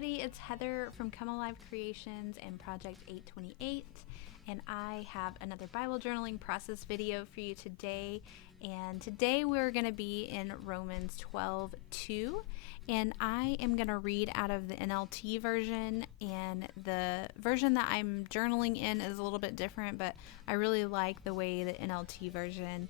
everybody, it's Heather from Come Alive Creations and Project 828, and I have another Bible journaling process video for you today. And today we're going to be in Romans 12:2, and I am going to read out of the NLT version, and the version that I'm journaling in is a little bit different, but I really like the way the NLT version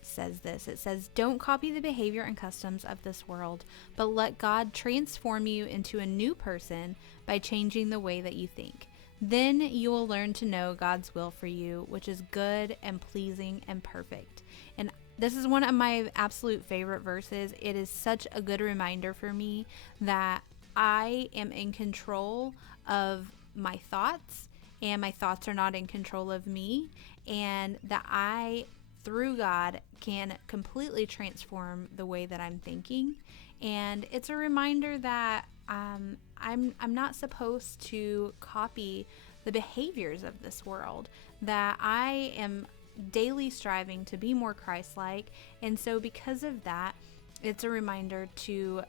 says this. It says, "Don't copy the behavior and customs of this world, but let God transform you into a new person by changing the way that you think. Then you will learn to know God's will for you, which is good and pleasing and perfect." And this is one of my absolute favorite verses. It is such a good reminder for me that I am in control of my thoughts, and my thoughts are not in control of me, and that I, through God, can completely transform the way that I'm thinking. And it's a reminder that I'm not supposed to copy the behaviors of this world, that I am daily striving to be more Christ-like. And so because of that, it's a reminder to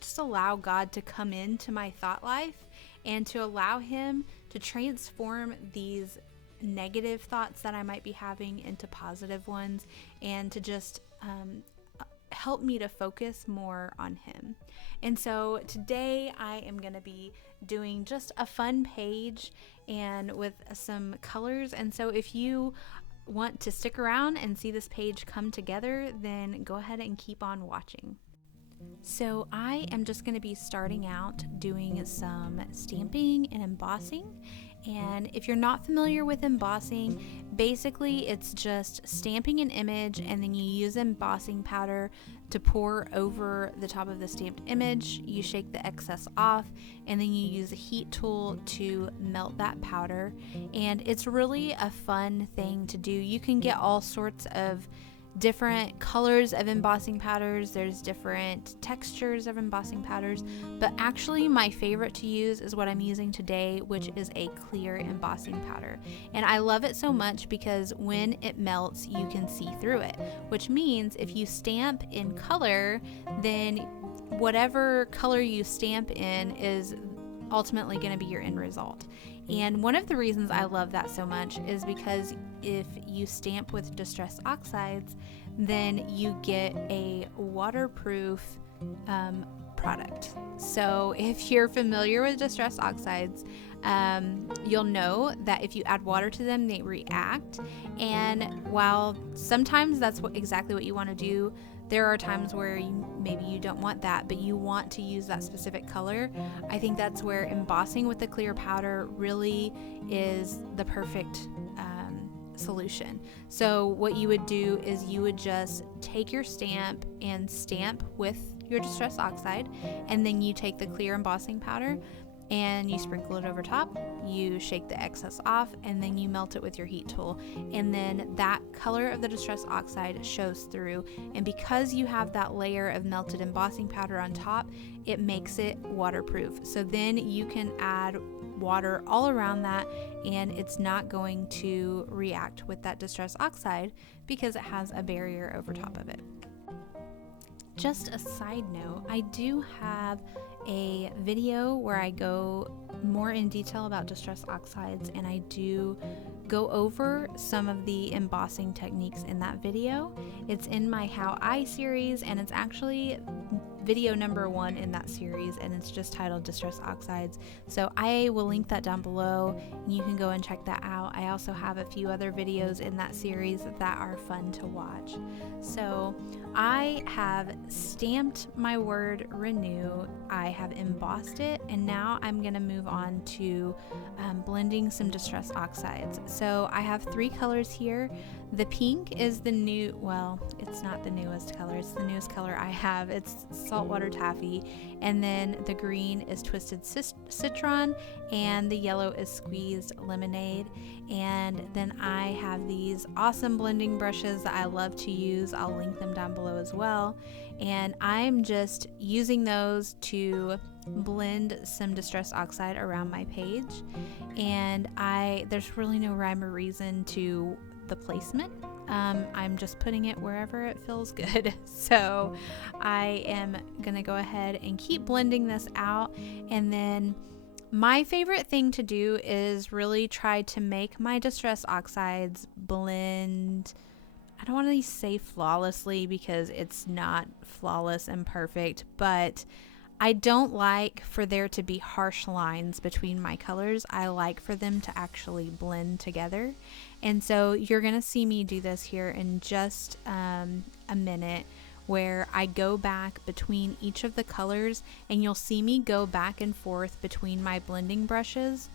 just allow God to come into my thought life and to allow him to transform these negative thoughts that I might be having into positive ones, and to just help me to focus more on him. And so today I am going to be doing just a fun page and with some colors. And so if you want to stick around and see this page come together, then go ahead and keep on watching. So I am just going to be starting out doing some stamping and embossing. And if you're not familiar with embossing, basically it's just stamping an image and then you use embossing powder to pour over the top of the stamped image. You shake the excess off, and then you use a heat tool to melt that powder. And it's really a fun thing to do. You can get all sorts of different colors of embossing powders. There's different textures of embossing powders, but actually my favorite to use is what I'm using today, which is a clear embossing powder. And I love it so much because when it melts, you can see through it, which means if you stamp in color, then whatever color you stamp in is ultimately going to be your end result. And one of the reasons I love that so much is because if you stamp with distress oxides, then you get a waterproof product. So if you're familiar with distress oxides, you'll know that if you add water to them, they react. And while sometimes that's exactly what you want to do, there are times where maybe you don't want that, but you want to use that specific color. I think that's where embossing with the clear powder really is the perfect solution. So what you would do is you would just take your stamp and stamp with your distress oxide, and then you take the clear embossing powder and you sprinkle it over top, you shake the excess off, and then you melt it with your heat tool. And then that color of the distress oxide shows through. And because you have that layer of melted embossing powder on top, it makes it waterproof. So then you can add water all around that, and it's not going to react with that distress oxide because it has a barrier over top of it. Just a side note, I do have a video where I go more in detail about distress oxides, and I do go over some of the embossing techniques in that video. It's in my How I series, and it's actually video number 1 in that series, and it's just titled Distress Oxides. So I will link that down below, and you can go and check that out. I also have a few other videos in that series that are fun to watch. So I have stamped my word renew, I have embossed it, and now I'm going to move on to blending some distress oxides. So I have 3 colors here. The pink is the new, well, it's not the newest color, it's the newest color I have. It's saltwater taffy. And then the green is twisted citron, and the yellow is squeezed lemonade. And then I have these awesome blending brushes that I love to use. I'll link them down below as well. And I'm just using those to blend some distress oxide around my page. And there's really no rhyme or reason to the placement. I'm just putting it wherever it feels good. So I am going to go ahead and keep blending this out. And then my favorite thing to do is really try to make my Distress Oxides blend. I don't want to say flawlessly because it's not flawless and perfect, but I don't like for there to be harsh lines between my colors. I like for them to actually blend together. And so you're going to see me do this here in just a minute, where I go back between each of the colors, and you'll see me go back and forth between my blending brushes.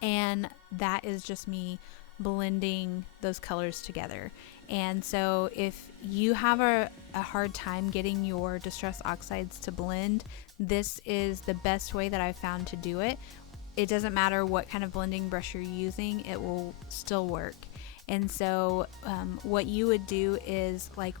And that is just me blending those colors together. And so if you have a hard time getting your Distress Oxides to blend, this is the best way that I've found to do it. It doesn't matter what kind of blending brush you're using, it will still work. And so what you would do is, like,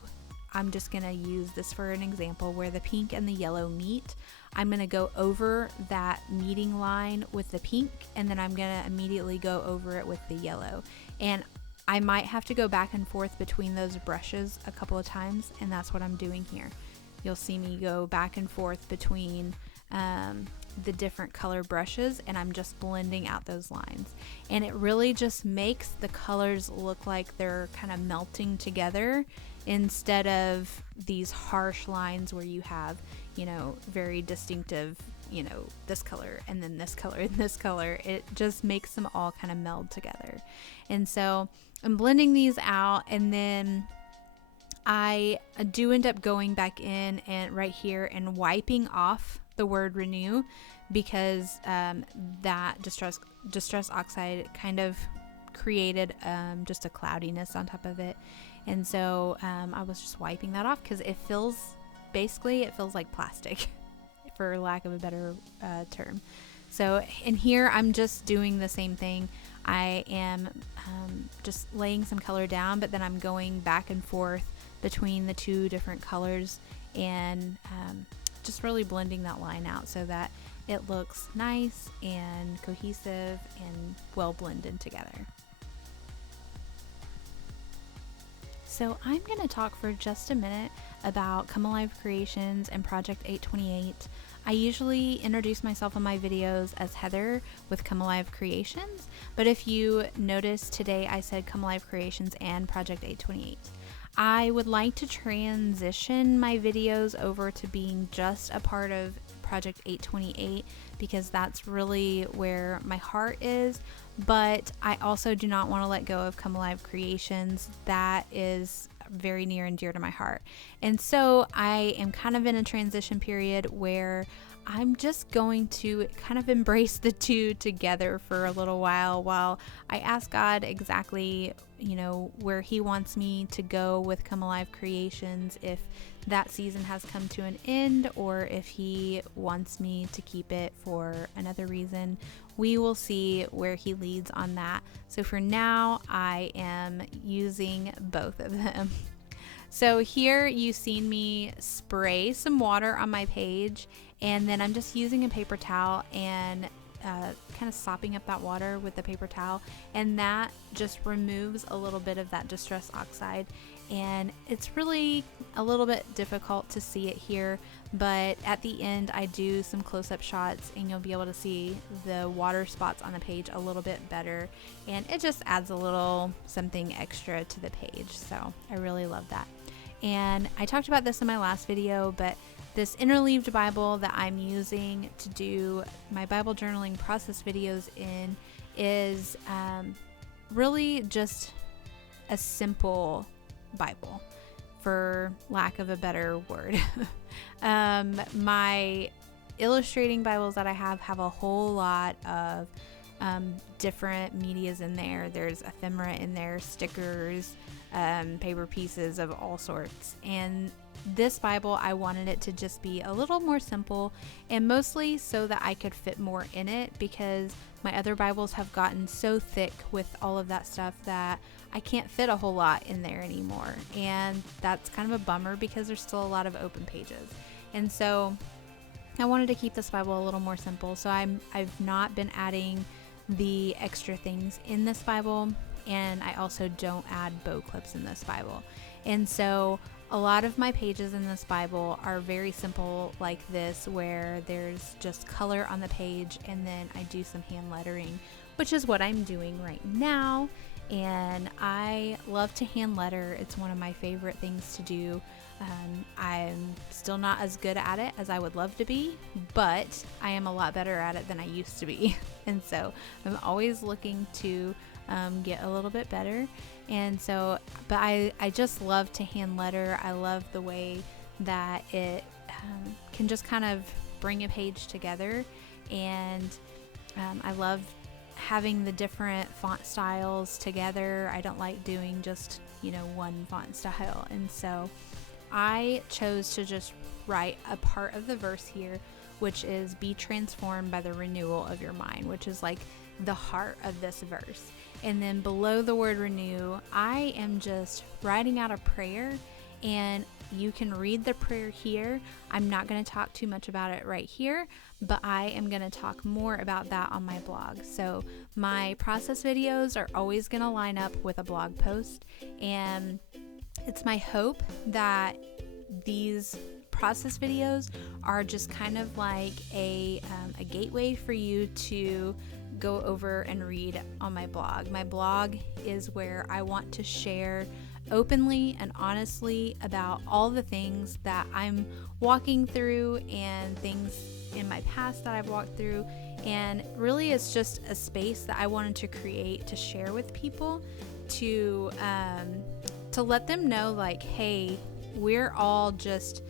I'm just going to use this for an example where the pink and the yellow meet. I'm going to go over that meeting line with the pink, and then I'm going to immediately go over it with the yellow. And I might have to go back and forth between those brushes a couple of times, and that's what I'm doing here. You'll see me go back and forth between the different color brushes, and I'm just blending out those lines. And it really just makes the colors look like they're kind of melting together instead of these harsh lines where you have, you know, very distinctive, you know, this color and then this color and this color. It just makes them all kind of meld together. And so I'm blending these out, and then I do end up going back in and right here and wiping off the word renew, because that distress oxide kind of created just a cloudiness on top of it. And so I was just wiping that off because it feels like plastic for lack of a better term. So in here I'm just doing the same thing. I am just laying some color down, but then I'm going back and forth between the two different colors and just really blending that line out so that it looks nice and cohesive and well blended together. So I'm going to talk for just a minute about Come Alive Creations and Project 828. I usually introduce myself in my videos as Heather with Come Alive Creations, but if you notice today I said Come Alive Creations and Project 828. I would like to transition my videos over to being just a part of Project 828 because that's really where my heart is, but I also do not want to let go of Come Alive Creations. That is very near and dear to my heart. And so I am kind of in a transition period where I'm just going to kind of embrace the two together for a little while I ask God exactly, you know, where He wants me to go with Come Alive Creations, if that season has come to an end or if He wants me to keep it for another reason. We will see where He leads on that. So for now, I am using both of them. So here you've seen me spray some water on my page, and then I'm just using a paper towel and kind of sopping up that water with the paper towel, and that just removes a little bit of that distress oxide. And it's really a little bit difficult to see it here, but at the end I do some close-up shots and you'll be able to see the water spots on the page a little bit better, and it just adds a little something extra to the page. So I really love that. And I talked about this in my last video, but this Interleaved Bible that I'm using to do my Bible journaling process videos in is really just a simple Bible, for lack of a better word. My illustrating Bibles that I have a whole lot of different medias in there. There's ephemera in there, stickers, paper pieces of all sorts. And this Bible, I wanted it to just be a little more simple, and mostly so that I could fit more in it, because my other Bibles have gotten so thick with all of that stuff that I can't fit a whole lot in there anymore. And that's kind of a bummer because there's still a lot of open pages. And so I wanted to keep this Bible a little more simple. So I've not been adding the extra things in this Bible. and I also don't add bow clips in this Bible. And so a lot of my pages in this Bible are very simple like this, where there's just color on the page and then I do some hand lettering, which is what I'm doing right now. And I love to hand letter. It's one of my favorite things to do. I'm still not as good at it as I would love to be, but I am a lot better at it than I used to be. And so I'm always looking to get a little bit better. And so, but I just love to hand letter. I love the way that it can just kind of bring a page together. And I love having the different font styles together. I don't like doing just, one font style. And so I chose to just write a part of the verse here, which is be transformed by the renewal of your mind, which is like the heart of this verse. And then below the word renew, I am just writing out a prayer, and you can read the prayer here. I'm not going to talk too much about it right here, but I am going to talk more about that on my blog. So my process videos are always going to line up with a blog post, and it's my hope that these process videos are just kind of like a gateway for you to go over and read on my blog. My blog is where I want to share openly and honestly about all the things that I'm walking through and things in my past that I've walked through. And really it's just a space that I wanted to create to share with people, to let them know like, hey, we're all just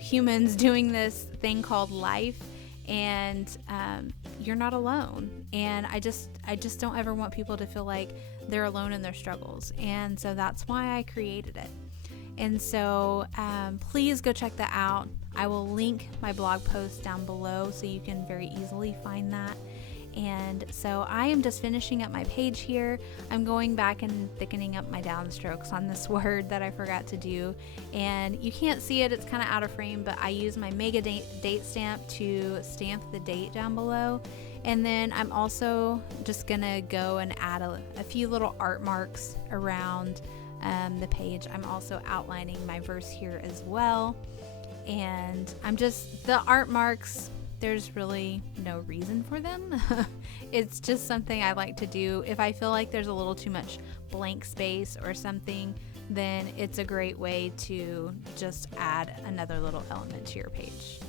humans doing this thing called life, and you're not alone. And I just don't ever want people to feel like they're alone in their struggles. And so that's why I created it. And so please go check that out. I will link my blog post down below so you can very easily find that. And so I am just finishing up my page here. I'm going back and thickening up my downstrokes on this word that I forgot to do. And you can't see it, it's kind of out of frame, but I use my mega date stamp to stamp the date down below. And then I'm also just gonna go and add a few little art marks around the page. I'm also outlining my verse here as well. And the art marks, there's really no reason for them. It's just something I like to do. If I feel like there's a little too much blank space or something, then it's a great way to just add another little element to your page.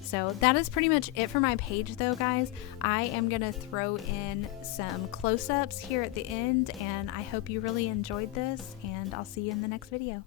So that is pretty much it for my page though, guys. I am gonna throw in some close-ups here at the end, and I hope you really enjoyed this, and I'll see you in the next video.